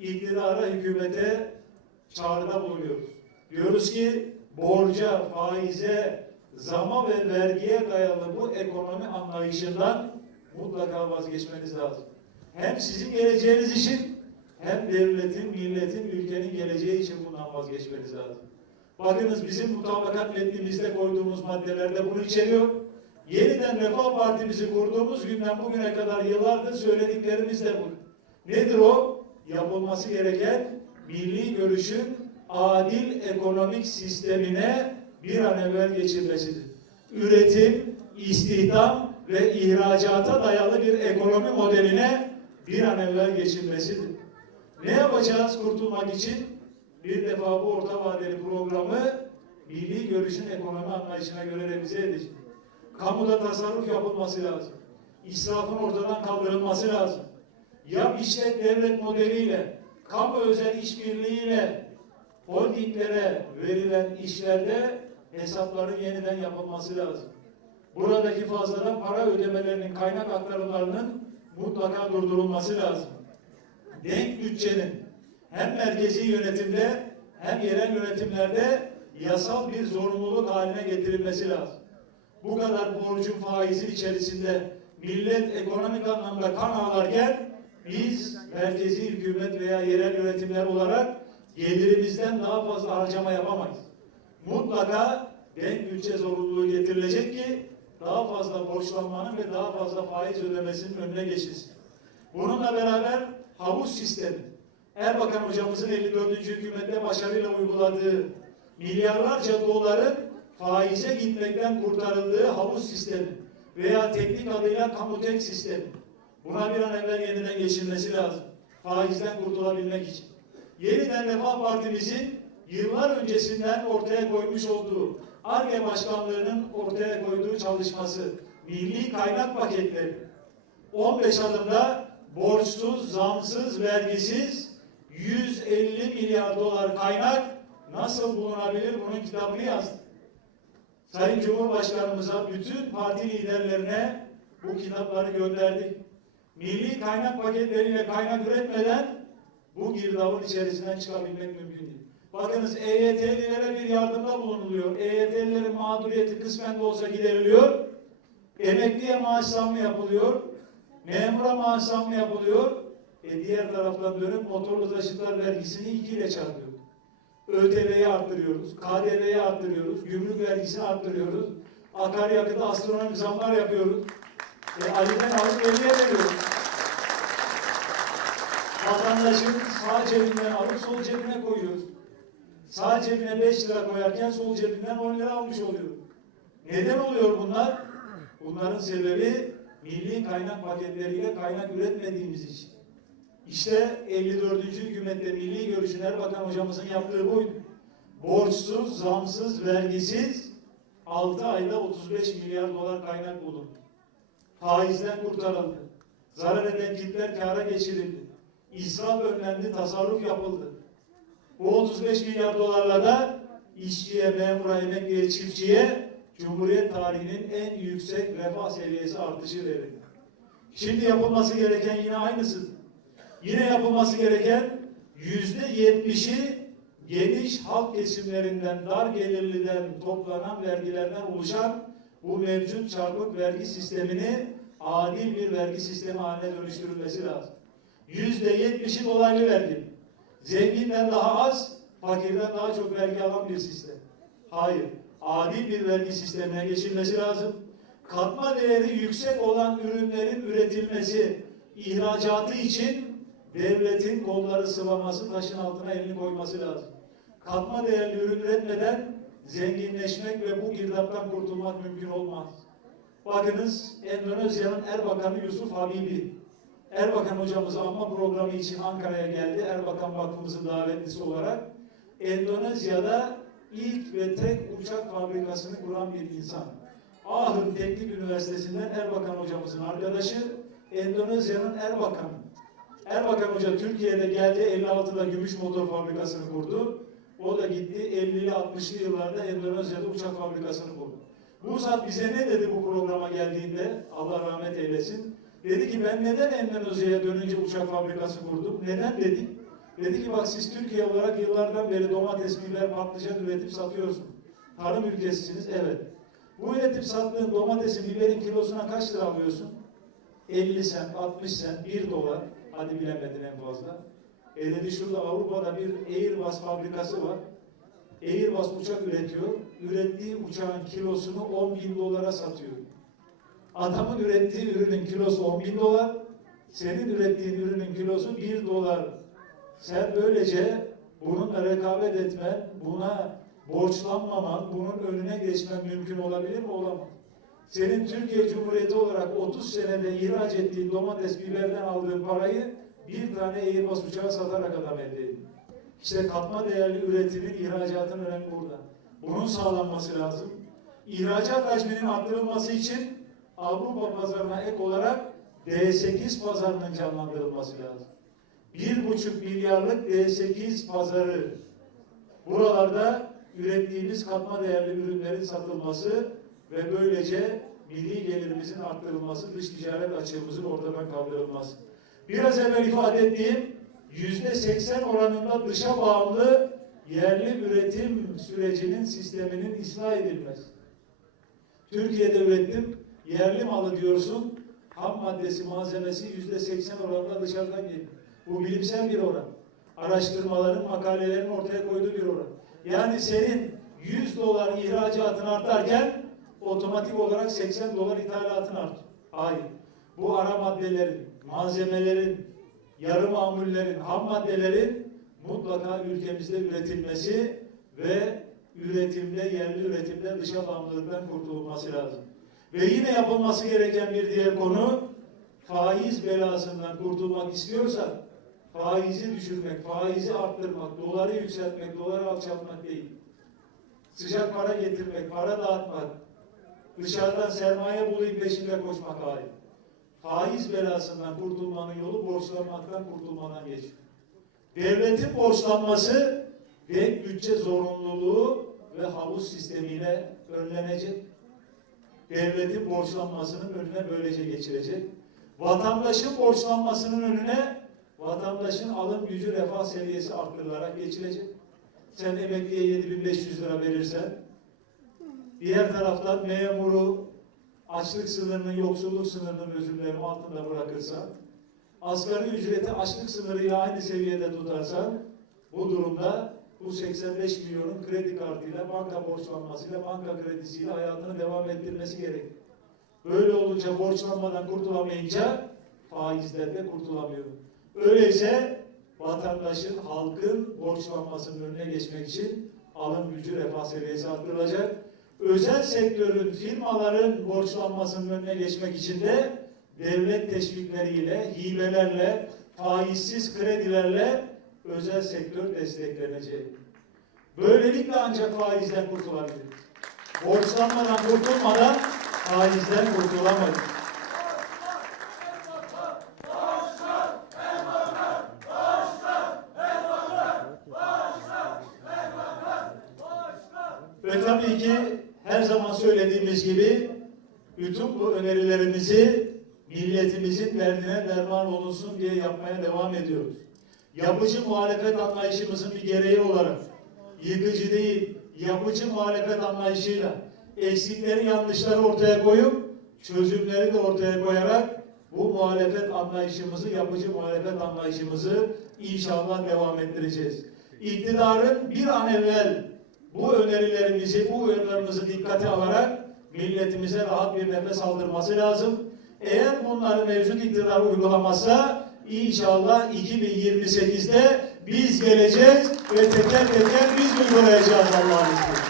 iktidara, hükümete çağrıda bulunuyoruz. Diyoruz ki borca, faize, zama ve vergiye dayalı bu ekonomi anlayışından mutlaka vazgeçmeniz lazım. Hem sizin geleceğiniz için hem devletin, milletin, ülkenin geleceği için bundan vazgeçmeniz lazım. Bakınız bizim mutabakat metnimizde koyduğumuz maddelerde bunu içeriyor. Yeniden Refah Partimizi kurduğumuz günden bugüne kadar yıllardır söylediklerimiz de bu. Nedir o? Yapılması gereken milli görüşün adil ekonomik sistemine bir an evvel geçilmesidir. Üretim, istihdam ve ihracata dayalı bir ekonomi modeline bir an evvel geçilmesidir. Ne yapacağız kurtulmak için? Bir defa bu orta vadeli programı milli görüşün ekonomi anlayışına göre revize edeceğiz. Kamuda tasarruf yapılması lazım. İsrafın ortadan kaldırılması lazım. Yap işlet devlet modeliyle, kamu özel işbirliğiyle holdinglere verilen işlerde hesapların yeniden yapılması lazım. Buradaki fazladan para ödemelerinin kaynak aktarımlarının mutlaka durdurulması lazım. Denk bütçenin hem merkezi yönetimde hem yerel yönetimlerde yasal bir zorunluluk haline getirilmesi lazım. Bu kadar borcun faizi içerisinde millet ekonomik anlamda kan ağlarken biz merkezi hükümet veya yerel yönetimler olarak gelirimizden daha fazla harcama yapamayız. Mutlaka denk bütçe zorunluluğu getirilecek ki daha fazla borçlanmanın ve daha fazla faiz ödemesinin önüne geçilsin. Bununla beraber havuz sistemi, Erbakan hocamızın 54. hükümette başarıyla uyguladığı milyarlarca doların faize gitmekten kurtarıldığı havuz sistemi veya teknik adıyla kamutek sistemi. Buna bir an evvel yeniden geçilmesi lazım. Faizden kurtulabilmek için. Yeniden Refah Partimizin yıllar öncesinden ortaya koymuş olduğu ARGE Başkanlığı'nın ortaya koyduğu çalışması, milli kaynak paketleri, 15 adımda borçsuz, zamsız, vergisiz 150 milyar dolar kaynak nasıl bulunabilir bunun kitabını yazdı. Sayın Cumhurbaşkanımıza, bütün parti liderlerine bu kitapları gönderdik. Milli kaynak paketleriyle kaynak üretmeden bu girdabın içerisinden çıkabilmek mümkün değil. Bakınız EYT'lilere bir yardımda bulunuluyor. EYT'lilerin mağduriyeti kısmen de olsa gideriliyor. Emekliye maaş zammı yapılıyor. Memura maaş zammı yapılıyor. E diğer taraftan dönüp motorlu taşıtlar vergisini ikiyle çarpıyor. ÖTV'yi arttırıyoruz, KDV'yi arttırıyoruz, gümrük vergisini arttırıyoruz, akaryakıta astronomik zamlar yapıyoruz. E, Ali'den alıp eliye veriyoruz. Vatandaşın sağ cebinden alıp sol cebine koyuyoruz. Sağ cebine 5 lira koyarken sol cebinden 10 lira almış oluyor. Neden oluyor bunlar? Bunların sebebi milli kaynak paketleriyle kaynak üretmediğimiz için. İşte 54. hükümette milli görüşün Erbakan hocamızın yaptığı buydu. Borçsuz, zamsız, vergisiz 6 ayda 35 milyar dolar kaynak bulundu. Faizden kurtarıldı. Zarar eden kitler kâra geçirildi. İsraf önlendi, tasarruf yapıldı. Bu 35 milyar dolarla da işçiye, memura, emekliye, çiftçiye Cumhuriyet tarihinin en yüksek refah seviyesi artışı verildi. Şimdi yapılması gereken yine aynısı. Yine yapılması gereken yüzde yetmişi geniş halk kesimlerinden, dar gelirliden toplanan vergilerden oluşan bu mevcut çarpık vergi sistemini adil bir vergi sistemi haline dönüştürülmesi lazım. Yüzde yetmişi dolaylı vergi. Zenginden daha az, fakirden daha çok vergi alan bir sistem. Hayır. Adil bir vergi sistemine geçilmesi lazım. Katma değeri yüksek olan ürünlerin üretilmesi, ihracatı için devletin kolları sıvaması, taşın altına elini koyması lazım. Katma değerli ürün üretmeden zenginleşmek ve bu girdaptan kurtulmak mümkün olmaz. Bakınız Endonezya'nın Erbakanı Yusuf Habibi. Erbakan hocamız anma programı için Ankara'ya geldi. Erbakan Vakfımızın davetlisi olarak. Endonezya'da ilk ve tek uçak fabrikasını kuran bir insan. Ahır Teknik Üniversitesi'nden Erbakan hocamızın arkadaşı, Endonezya'nın Erbakanı. Erbakan Hoca Türkiye'de geldi, 56'da gümüş motor fabrikasını kurdu. O da gitti, 50'li 60'lı yıllarda Endonezya'da uçak fabrikasını kurdu. Bu zat bize ne dedi bu programa geldiğinde, Allah rahmet eylesin. Dedi ki ben neden Endonezya'ya dönünce uçak fabrikası kurdum? Neden dedik? Dedi ki bak siz Türkiye olarak yıllardan beri domates, biber, patlıcan üretip satıyorsunuz. Tarım ülkesisiniz, evet. Bu üretip sattığın domatesin, biberin kilosuna kaç lira alıyorsun? 50 sent, 60 sent, 1 dolar. Hadi bilemedin en fazla. E dedi şurada Avrupa'da bir Airbus fabrikası var. Airbus uçak üretiyor. Ürettiği uçağın kilosunu 10 bin dolara satıyor. Adamın ürettiği ürünün kilosu 10 bin dolar. Senin ürettiğin ürünün kilosu 1 dolar. Sen böylece bununla rekabet etmen, buna borçlanmaman, bunun önüne geçmen mümkün olabilir mi? Olamaz. Senin Türkiye Cumhuriyeti olarak 30 senede ihraç ettiğin domates, biberden aldığın parayı bir tane Airbus uçağı satarak adam elde ediyor. İşte katma değerli üretimin, ihracatın önemi burada. Bunun sağlanması lazım. İhracat hacminin arttırılması için Avrupa pazarına ek olarak D8 pazarının canlandırılması lazım. Bir buçuk milyarlık D8 pazarı buralarda ürettiğimiz katma değerli ürünlerin satılması ve böylece milli gelirimizin arttırılması, dış ticaret açığımızın ortadan kaldırılması. Biraz evvel ifade ettiğim yüzde seksen oranında dışa bağımlı yerli üretim sürecinin sisteminin ıslah edilmesi. Türkiye'de ürettim, yerli malı diyorsun, ham maddesi, malzemesi yüzde seksen oranında dışarıdan geliyor. Bu bilimsel bir oran. Araştırmaların, makalelerin ortaya koyduğu bir oran. Yani senin 100 dolar ihracatın artarken otomatik olarak 80 dolar ithalatın artıyor. Hayır. Bu ara maddelerin, malzemelerin, yarı mamullerin, ham maddelerin mutlaka ülkemizde üretilmesi ve üretimde, yerli üretimde dışa bağımlılıktan kurtulması lazım. Ve yine yapılması gereken bir diğer konu faiz belasından kurtulmak istiyorsak faizi düşürmek, faizi arttırmak, doları yükseltmek, doları alçaltmak değil. Sıcak para getirmek, para dağıtmak, dışarıdan sermaye bulayım peşinde koşmak hayır. Faiz belasından kurtulmanın yolu borçlanmaktan kurtulmadan geçiyor. Devletin borçlanması denk bütçe zorunluluğu ve havuz sistemiyle önlenecek. Devletin borçlanmasının önüne böylece geçirecek. Vatandaşın borçlanmasının önüne vatandaşın alım gücü refah seviyesi arttırılarak geçilecek. Sen emekliye 7500 lira verirsen, diğer taraftan memuru açlık sınırının, yoksulluk sınırının özür altında bırakırsan, asgari ücreti açlık sınırıyla aynı seviyede tutarsan, bu durumda bu 85 milyonun kredi kartıyla, banka borçlanmasıyla, banka kredisiyle hayatını devam ettirmesi gerek. Böyle olunca borçlanmadan kurtulamayınca faizlerde kurtulamıyor. Öyleyse vatandaşın, halkın borçlanmasının önüne geçmek için alım gücü refah seviyesi arttırılacak. Özel sektörün, firmaların borçlanmasının önüne geçmek için de devlet teşvikleriyle, hibelerle, faizsiz kredilerle özel sektör desteklenecek. Böylelikle ancak faizden kurtulabilir. Borçlanmadan kurtulmadan faizden kurtulamayız. Ve tabii ki her zaman söylediğimiz gibi bütün bu önerilerimizi milletimizin derdine derman olunsun diye yapmaya devam ediyoruz. Yapıcı muhalefet anlayışımızın bir gereği olarak yıkıcı değil, yapıcı muhalefet anlayışıyla eksikleri, yanlışları ortaya koyup çözümleri de ortaya koyarak bu muhalefet anlayışımızı, yapıcı muhalefet anlayışımızı inşallah devam ettireceğiz. İktidarın bir an evvel bu önerilerimizi, bu uyarılarımızı dikkate alarak milletimize rahat bir nefes aldırması lazım. Eğer bunları mevcut iktidar uygulamazsa inşallah 2028'de biz geleceğiz ve teker teker biz uygulayacağız Allah'ın izniyle.